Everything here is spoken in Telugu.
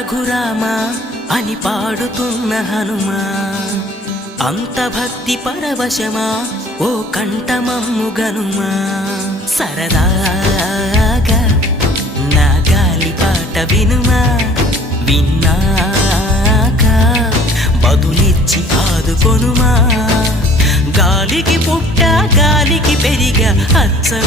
రఘురామా అని పాడుతున్న హనుమా, అంత భక్తి పరవశమా ఓ కంఠమమ్ము గనుమా. సరదాగా నా గాలి పాట వినుమా, విన్నాక బదులిచ్చి ఆదుకొనుమా. గాలికి పుట్ట గాలికి పెరిగా అచ్చం